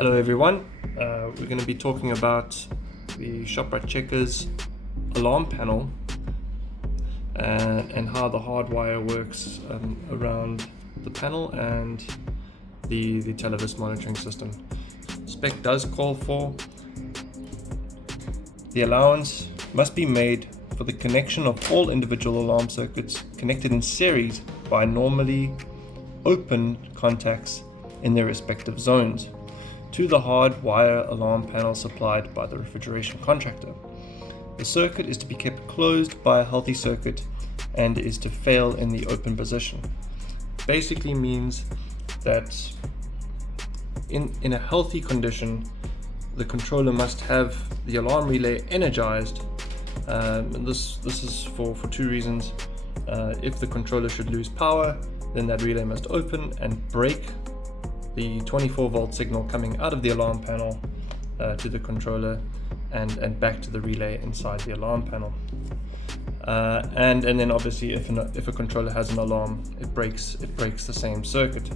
Hello everyone, we're going to be talking about the Shoprite Checkers alarm panel and how the hardwire works around the panel and the Televis monitoring system. Spec does call for the allowance must be made for the connection of all individual alarm circuits connected in series by normally open contacts in their respective zones to the hard wire alarm panel supplied by the refrigeration contractor. The circuit is to be kept closed by a healthy circuit and is to fail in the open position. Basically means that in a healthy condition, the controller must have the alarm relay energized. And this is for two reasons. If the controller should lose power, then that relay must open and break the 24 volt signal coming out of the alarm panel to the controller and back to the relay inside the alarm panel. And then obviously if a controller has an alarm, it breaks the same circuit.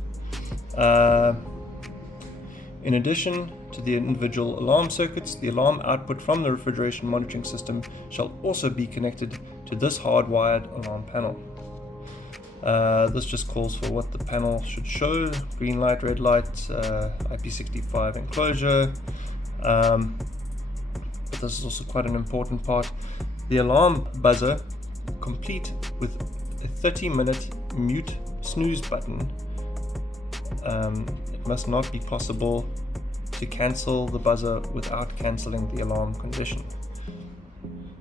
In addition to the individual alarm circuits, the alarm output from the refrigeration monitoring system shall also be connected to this hardwired alarm panel. This just calls for what the panel should show: green light, red light, IP65 enclosure. But this is also quite an important part. The alarm buzzer, complete with a 30-minute mute snooze button. It must not be possible to cancel the buzzer without cancelling the alarm condition.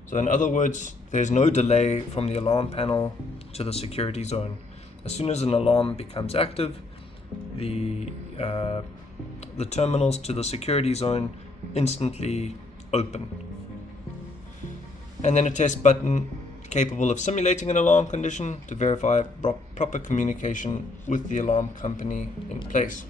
So in other words, there's no delay from the alarm panel to the security zone. As soon as an alarm becomes active, the terminals to the security zone instantly open. And then a test button capable of simulating an alarm condition to verify proper communication with the alarm company in place.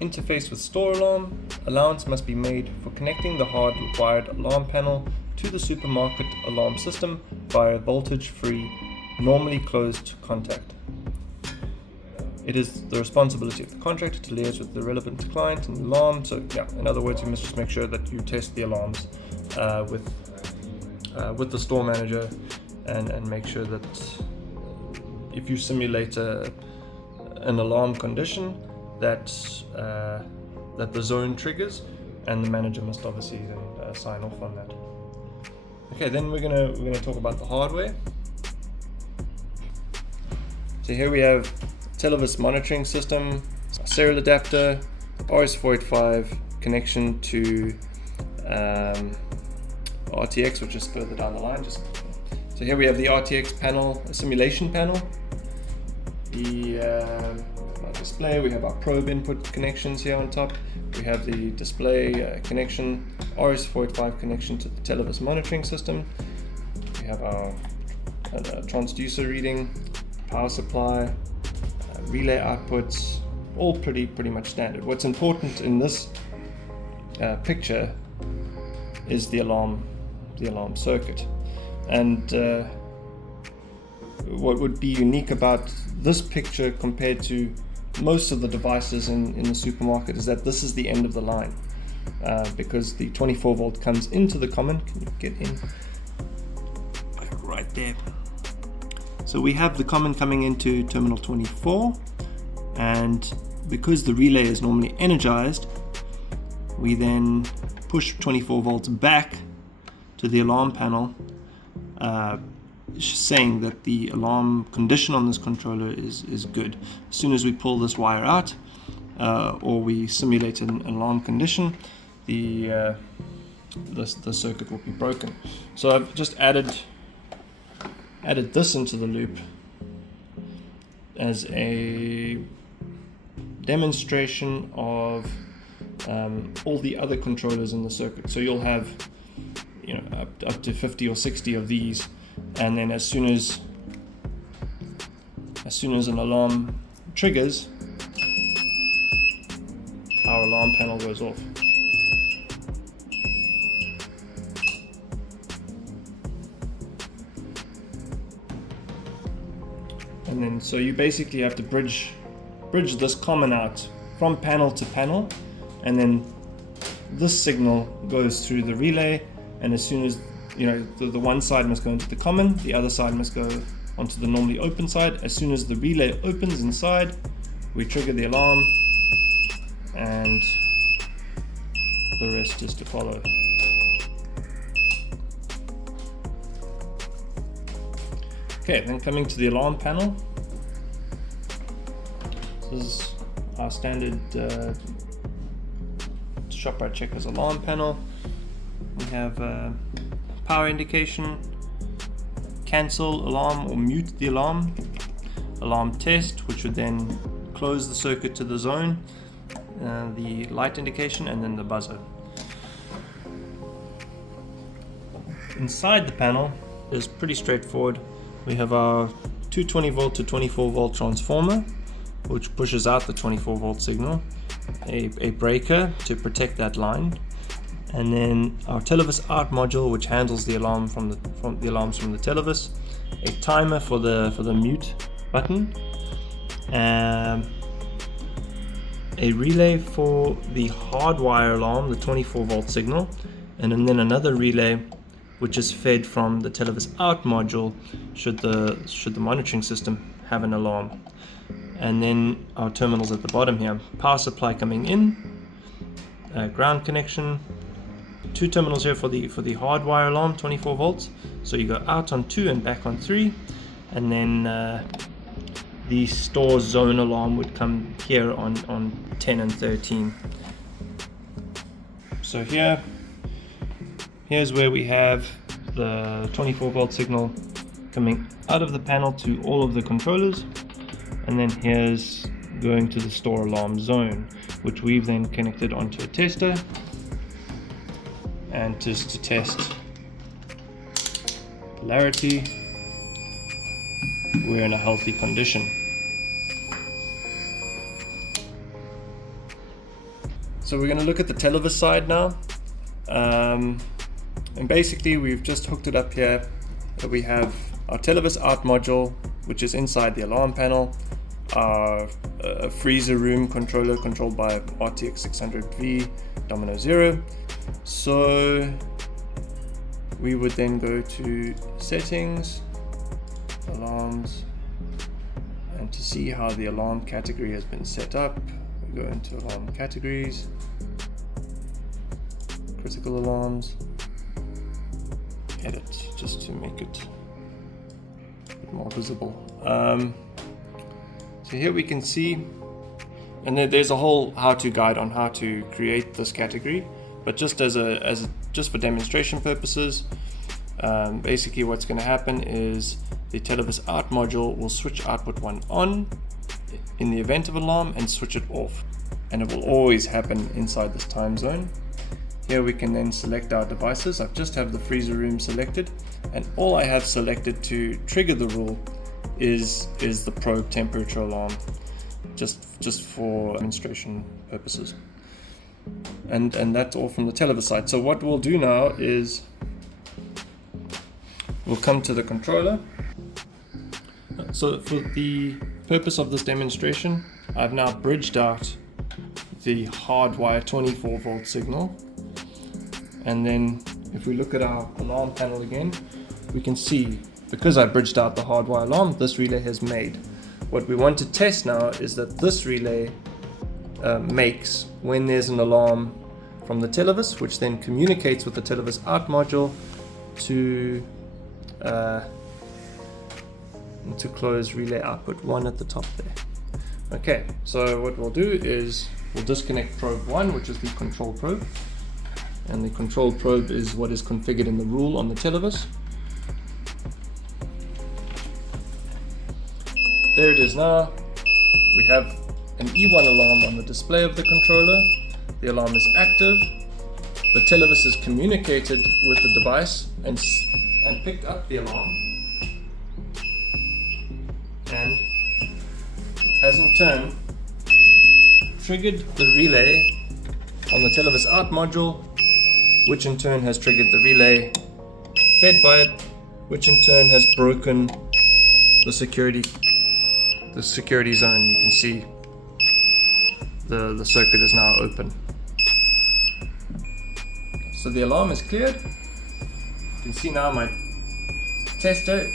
Interface with store alarm. Allowance must be made for connecting the hardwired alarm panel to the supermarket alarm system via voltage-free, normally closed contact. It is the responsibility of the contractor to liaise with the relevant client and alarm. So yeah, in other words, you must just make sure that you test the alarms with the store manager and make sure that if you simulate an alarm condition, that the zone triggers, and the manager must obviously then sign off on that. Okay, then we're gonna talk about the hardware. So here we have Televis monitoring system, serial adapter, RS485 connection to RTX, which is further down the line. So here we have the RTX panel, a simulation panel. Our display, we have our probe input connections here on top. We have the display connection, RS485 connection to the Televis monitoring system. We have our transducer reading, power supply, relay outputs, all pretty much standard. What's important in this picture is the alarm circuit. And what would be unique about this picture compared to most of the devices in the supermarket is that this is the end of the line, because the 24 volt comes into the common. Can you get in? Right there. So we have the common coming into terminal 24, and because the relay is normally energized, we then push 24 volts back to the alarm panel, saying that the alarm condition on this controller is good. As soon as we pull this wire out, or we simulate an alarm condition, the circuit will be broken. So I've just added this into the loop as a demonstration of all the other controllers in the circuit. So you'll have up to 50 or 60 of these, and then as soon as an alarm triggers, our alarm panel goes off. And then so you basically have to bridge this common out from panel to panel, and then this signal goes through the relay, and as soon as the one side must go into the common, the other side must go onto the normally open side. As soon as the relay opens inside, we trigger the alarm, and the rest is to follow. Okay, then coming to the alarm panel. This is our standard ShopRite Checkers alarm panel. We have power indication, cancel alarm or mute the alarm, alarm test, which would then close the circuit to the zone, the light indication, and then the buzzer. Inside the panel is pretty straightforward. We have our 220 volt to 24 volt transformer, which pushes out the 24 volt signal, a breaker to protect that line, and then our Televis out module, which handles the alarm from the alarms from the Televis, a timer for the mute button, a relay for the hardwire alarm, the 24 volt signal, and then another relay which is fed from the Televis out module should the monitoring system have an alarm. And then our terminals at the bottom here, power supply coming in, ground connection, two terminals here for the hardwire alarm, 24 volts, so you go out on 2 and back on 3, and then the store zone alarm would come here on 10 and 13. So here's where we have the 24 volt signal coming out of the panel to all of the controllers, and then here's going to the store alarm zone, which we've then connected onto a tester, and just to test polarity, we're in a healthy condition. So we're going to look at the Televis side now. And basically we've just hooked it up here. We have our Televis out module, which is inside the alarm panel, our freezer room controller controlled by RTX 600V Domino 0. So we would then go to settings, alarms, and to see how the alarm category has been set up, we go into alarm categories, critical alarms, edit, just to make it a bit more visible. So here we can see, and there's a whole how-to guide on how to create this category, but just just for demonstration purposes, basically what's going to happen is the Televis out module will switch output 1 on in the event of alarm and switch it off, and it will always happen inside this time zone. Here we can then select our devices. I just have the freezer room selected, and all I have selected to trigger the rule is the probe temperature alarm, just for demonstration purposes. And that's all from the Televis side. So what we'll do now is we'll come to the controller. So for the purpose of this demonstration, I've now bridged out the hardwire 24 volt signal. And then if we look at our alarm panel again, we can see, because I bridged out the hardwire alarm, this relay has made. What we want to test now is that this relay makes when there's an alarm from the Televis, which then communicates with the Televis out module to close relay output 1 at the top there. Okay, so what we'll do is we'll disconnect probe 1, which is the control probe. And the control probe is what is configured in the rule on the Televis. There it is now. We have an E1 alarm on the display of the controller. The alarm is active. The Televis has communicated with the device and picked up the alarm, and has in turn triggered the relay on the Televis out module, which in turn has triggered the relay fed by it, which in turn has broken the security zone. You can see the circuit is now open. So the alarm is cleared. You can see now my tester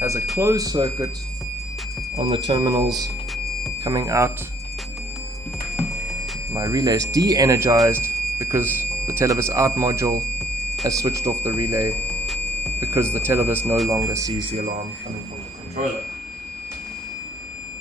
has a closed circuit on the terminals coming out. My relay is de-energized because the Televis out module has switched off the relay because the Televis no longer sees the alarm coming from the controller.